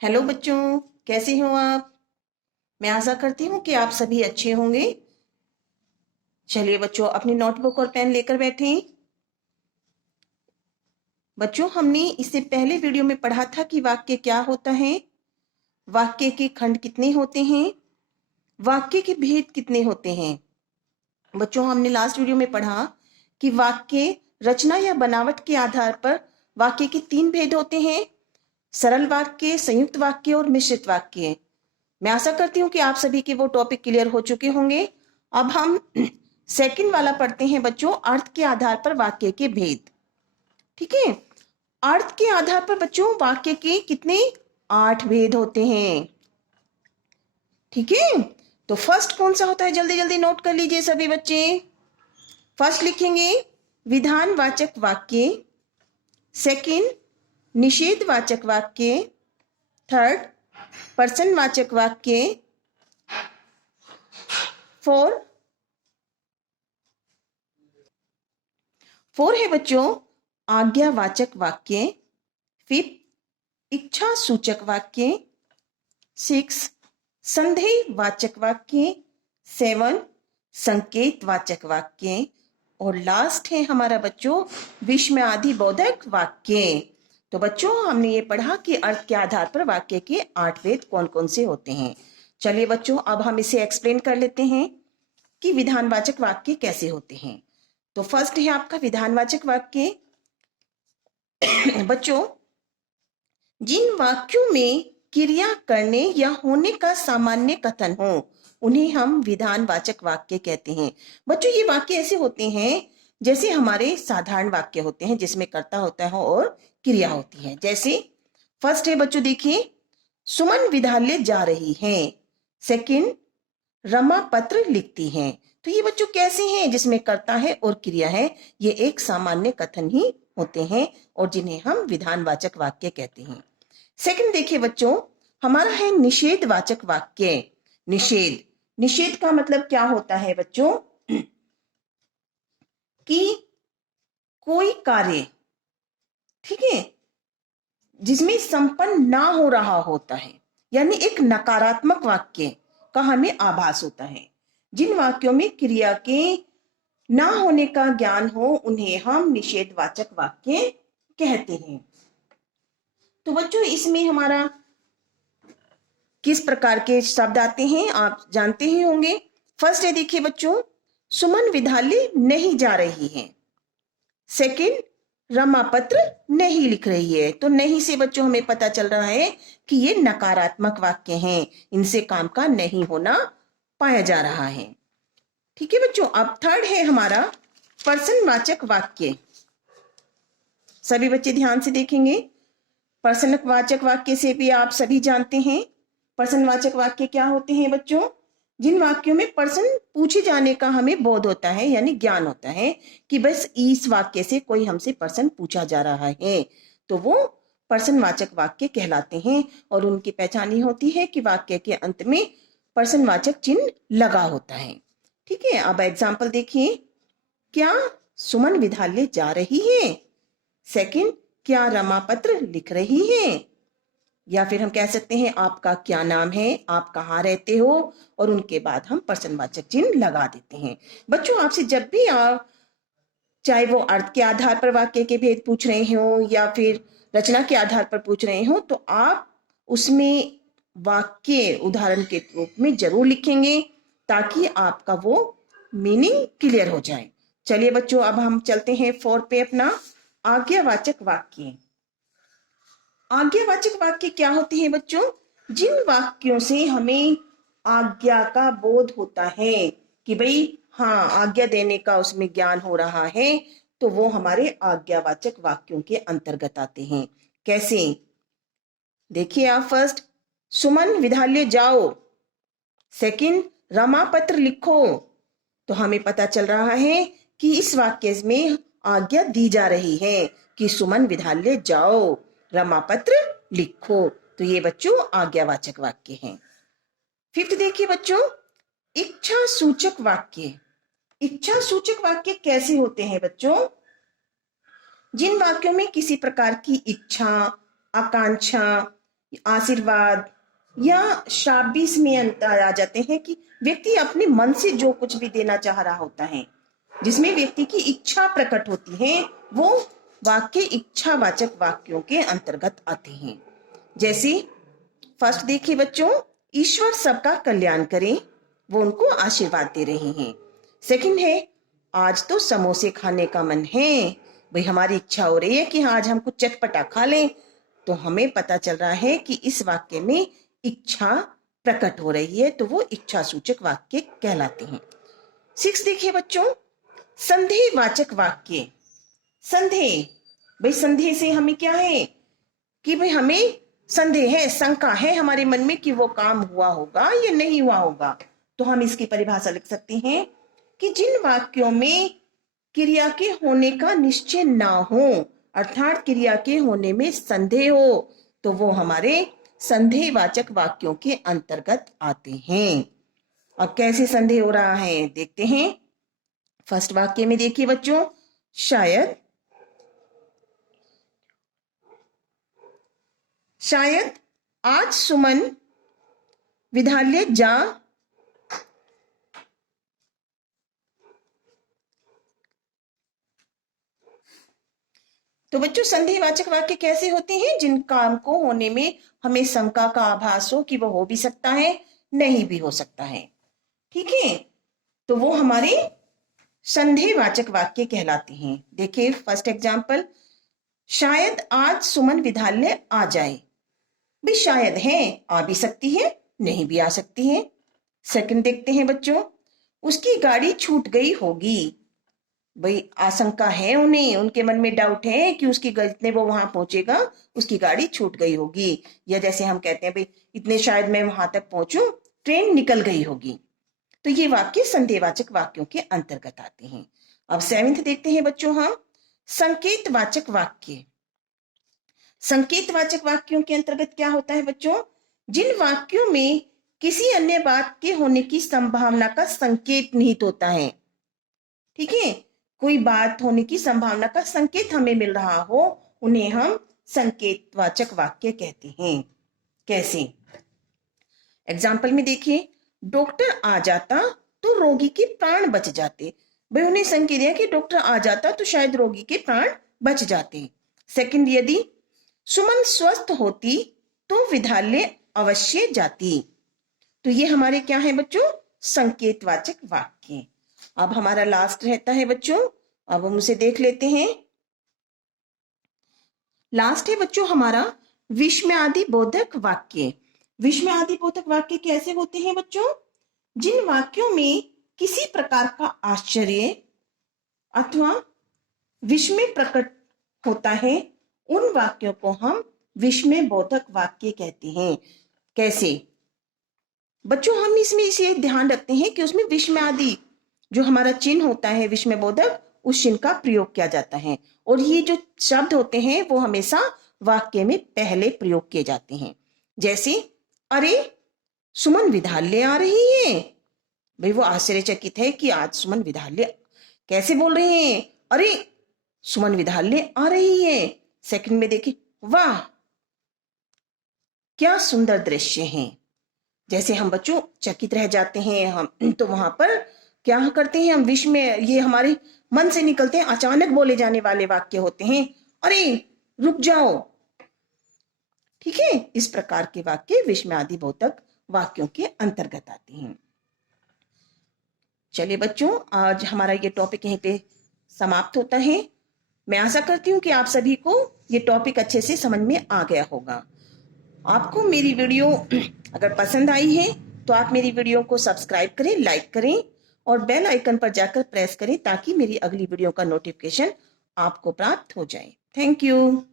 Hello बच्चों, कैसे हो आप। मैं आशा करती हूँ कि आप सभी अच्छे होंगे। चलिए बच्चों, अपनी नोटबुक और पेन लेकर बैठें। बच्चों, हमने इससे पहले वीडियो में पढ़ा था कि वाक्य क्या होता है, वाक्य के खंड कितने होते हैं, वाक्य के भेद कितने होते हैं। बच्चों, हमने लास्ट वीडियो में पढ़ा कि वाक्य रचना या बनावट के आधार पर वाक्य के 3 भेद होते हैं: सरल वाक्य, संयुक्त वाक्य और मिश्रित वाक्य। मैं आशा करती हूँ कि आप सभी के वो टॉपिक क्लियर हो चुके होंगे। अब हम सेकंड वाला पढ़ते हैं बच्चों, अर्थ के आधार पर वाक्य के भेद। ठीक है, अर्थ के आधार पर बच्चों वाक्य के कितने 8 भेद होते हैं। ठीक है, तो फर्स्ट कौन सा होता है, जल्दी जल्दी नोट कर लीजिए सभी बच्चे। फर्स्ट लिखेंगे विधानवाचक वाक्य, सेकंड निषेधवाचक वाक्य, थर्ड प्रश्नवाचक वाक्य, फोर है बच्चों आज्ञावाचक वाक्य, फिफ्थ इच्छा सूचक वाक्य, 6 संदेहवाचक वाक्य, 7 संकेतवाचक वाक्य और लास्ट है हमारा बच्चों विस्मयादिबोधक वाक्य। तो बच्चों, हमने ये पढ़ा कि अर्थ के आधार पर वाक्य के 8 भेद कौन कौन से होते हैं। चलिए बच्चों, अब हम इसे एक्सप्लेन कर लेते हैं कि विधानवाचक वाक्य कैसे होते हैं। तो फर्स्ट है आपका विधानवाचक वाक्य। बच्चों, जिन वाक्यों में क्रिया करने या होने का सामान्य कथन हो उन्हें हम विधानवाचक वाक्य कहते हैं। बच्चों, ये वाक्य ऐसे होते हैं जैसे हमारे साधारण वाक्य होते हैं जिसमें कर्ता होता है और क्रिया होती है। जैसे फर्स्ट है बच्चों, देखिए सुमन विद्यालय जा रही है, सेकंड रमा पत्र लिखती हैं। तो ये बच्चों कैसे हैं, जिसमें कर्ता है और क्रिया है। ये एक सामान्य कथन ही होते हैं और जिन्हें हम विधानवाचक वाक्य कहते हैं। सेकंड देखिए बच्चों, हमारा है निषेधवाचक वाक्य। निषेध निषेध का मतलब क्या होता है बच्चों, कि कोई कार्य, ठीक है, जिसमें संपन्न ना हो रहा होता है, यानी एक नकारात्मक वाक्य का हमें आभास होता है। जिन वाक्यों में क्रिया के ना होने का ज्ञान हो उन्हें हम निषेधवाचक वाक्य कहते हैं। तो बच्चों, इसमें हमारा किस प्रकार के शब्द आते हैं आप जानते ही होंगे। फर्स्ट है देखिए बच्चों, सुमन विद्यालय नहीं जा रही है, सेकंड रमा पत्र नहीं लिख रही है। तो नहीं से बच्चों हमें पता चल रहा है कि ये नकारात्मक वाक्य हैं, इनसे काम का नहीं होना पाया जा रहा है। ठीक है बच्चों, अब थर्ड है हमारा प्रश्नवाचक वाक्य। सभी बच्चे ध्यान से देखेंगे। प्रश्नवाचक वाक्य से भी आप सभी जानते हैं प्रश्नवाचक वाक्य क्या होते हैं बच्चों, जिन वाक्यों में प्रश्न पूछे जाने का हमें बोध होता है, यानी ज्ञान होता है कि बस इस वाक्य से कोई हमसे प्रश्न पूछा जा रहा है, तो वो प्रश्नवाचक वाक्य कहलाते हैं। और उनकी पहचान ये होती है कि वाक्य के अंत में प्रश्नवाचक चिन्ह लगा होता है। ठीक है, अब एग्जाम्पल देखिए, क्या सुमन विद्यालय जा रही है, सेकंड क्या रमा पत्र लिख रही है, या फिर हम कह सकते हैं आपका क्या नाम है, आप कहाँ रहते हो, और उनके बाद हम प्रश्नवाचक चिन्ह लगा देते हैं। बच्चों, आपसे जब भी आप चाहे वो अर्थ के आधार पर वाक्य के भेद पूछ रहे हो या फिर रचना के आधार पर पूछ रहे हो, तो आप उसमें वाक्य उदाहरण के रूप में जरूर लिखेंगे ताकि आपका वो मीनिंग क्लियर हो जाए। चलिए बच्चों, अब हम चलते हैं 4 पे अपना आज्ञावाचक वाक्य। आज्ञावाचक वाक्य क्या होते हैं बच्चों, जिन वाक्यों से हमें आज्ञा का बोध होता है कि भाई हाँ आज्ञा देने का उसमें ज्ञान हो रहा है, तो वो हमारे आज्ञावाचक वाक्यों के अंतर्गत आते हैं। कैसे, देखिए आप फर्स्ट सुमन विद्यालय जाओ, सेकंड रमा पत्र लिखो। तो हमें पता चल रहा है कि इस वाक्य में आज्ञा दी जा रही है कि सुमन विद्यालय जाओ, रमा पत्र लिखो। तो ये बच्चों आज्ञावाचक वाक्य हैं। फिफ्थ देखिए बच्चों, इच्छा सूचक वाक्य। इच्छा सूचक वाक्य कैसे होते हैं बच्चों, जिन वाक्यों में किसी प्रकार की इच्छा, आकांक्षा आशीर्वाद या शाबाश में अंतर आ जाते हैं कि व्यक्ति अपने मन से जो कुछ भी देना चाह रहा होता है, जिसमें व्यक्ति की इच्छा प्रकट होती है, वो वाक्य इच्छावाचक वाक्यों के अंतर्गत आते हैं। जैसे फर्स्ट देखिए बच्चों, ईश्वर सबका कल्याण करें, वो उनको आशीर्वाद दे रहे हैं। सेकंड है, आज तो समोसे खाने का मन है, भाई हमारी इच्छा हो रही है कि आज हम कुछ चटपटा खा लें, तो हमें पता चल रहा है कि इस वाक्य में इच्छा प्रकट हो रही है, तो वो इच्छा सूचक वाक्य कहलाते हैं। 6 देखिए बच्चों, संदेहवाचक वाक्य। संदेह, भाई संदेह से हमें क्या है कि भाई हमें संदेह है, शंका है हमारे मन में कि वो काम हुआ होगा या नहीं हुआ होगा, तो हम इसकी परिभाषा लिख सकते हैं कि जिन वाक्यों में क्रिया के होने का निश्चय ना हो, अर्थात क्रिया के होने में संदेह हो, तो वो हमारे संदेहवाचक वाक्यों के अंतर्गत आते हैं। अब कैसे संदेह हो रहा है देखते हैं। फर्स्ट वाक्य में देखिए बच्चों, शायद आज सुमन विद्यालय जा तो बच्चों संदेहवाचक वाक्य कैसे होते हैं? जिन काम को होने में हमें शंका का आभास हो कि वो हो भी सकता है, नहीं भी हो सकता है। ठीक है, तो वो हमारे संदेहवाचक वाक्य कहलाते हैं। देखिए फर्स्ट एग्जाम्पल, शायद आज सुमन विद्यालय आ जाए। भाई शायद है, आ भी सकती है, नहीं भी आ सकती है। सेकंड देखते हैं बच्चों, उसकी गाड़ी छूट गई होगी। भाई आशंका है, उन्हें उनके मन में डाउट है कि उसकी जितने वो वहां पहुंचेगा उसकी गाड़ी छूट गई होगी, या जैसे हम कहते हैं भाई इतने शायद मैं वहां तक पहुंचूं, ट्रेन निकल गई होगी। तो ये वाक्य संदेहवाचक वाक्यों के अंतर्गत आते हैं। अब 7th देखते हैं बच्चों हम, संकेतवाचक वाक्य। संकेतवाचक वाक्यों के अंतर्गत क्या होता है बच्चों? जिन वाक्यों में किसी अन्य बात के होने की संभावना का संकेत निहित होता है। ठीक है, कोई बात होने की संभावना का संकेत हमें मिल रहा हो, उन्हें हम संकेतवाचक वाक्य कहते हैं। कैसे? एग्जाम्पल में देखिए, डॉक्टर आ जाता तो रोगी के प्राण बच जाते। भाई उन्हें संकेत दिया कि डॉक्टर आ जाता तो शायद रोगी के प्राण बच जाते। सेकंड, यदि सुमन स्वस्थ होती तो विद्यालय अवश्य जाती। तो ये हमारे क्या है बच्चों? संकेतवाचक वाक्य। अब हमारा लास्ट रहता है बच्चों, अब हम उसे देख लेते हैं। लास्ट है बच्चों हमारा विस्मयादि बोधक वाक्य। विस्मयादि बोधक वाक्य कैसे होते हैं बच्चों? जिन वाक्यों में किसी प्रकार का आश्चर्य अथवा विस्मय प्रकट होता है, उन वाक्यों को हम विस्मय बोधक वाक्य कहते हैं। कैसे बच्चों? हम इसमें इसे ध्यान रखते हैं कि उसमें विस्मयादि जो हमारा चिन्ह होता है विस्मय बोधक, उस चिन्ह का प्रयोग किया जाता है, और ये जो शब्द होते हैं वो हमेशा वाक्य में पहले प्रयोग किए जाते हैं। जैसे अरे सुमन विद्यालय आ रही है। भाई वो आश्चर्यचकित है कि आज सुमन विद्यालय, कैसे बोल रहे हैं? अरे सुमन विद्यालय आ रही है। सेकंड में देखिए, वाह क्या सुंदर दृश्य है। जैसे हम बच्चों चकित रह जाते हैं, हम तो वहां पर क्या करते हैं, हम विश्व में ये हमारे मन से निकलते हैं, अचानक बोले जाने वाले वाक्य होते हैं, अरे रुक जाओ। ठीक है, इस प्रकार के वाक्य विस्मयादि बोधक वाक्यों के अंतर्गत आते हैं। चलिए बच्चों, आज हमारा ये टॉपिक यहीं पे समाप्त होता है। मैं आशा करती हूँ कि आप सभी को ये टॉपिक अच्छे से समझ में आ गया होगा। आपको मेरी वीडियो अगर पसंद आई है तो आप मेरी वीडियो को सब्सक्राइब करें, लाइक करें और बेल आइकन पर जाकर प्रेस करें ताकि मेरी अगली वीडियो का नोटिफिकेशन आपको प्राप्त हो जाए। Thank you.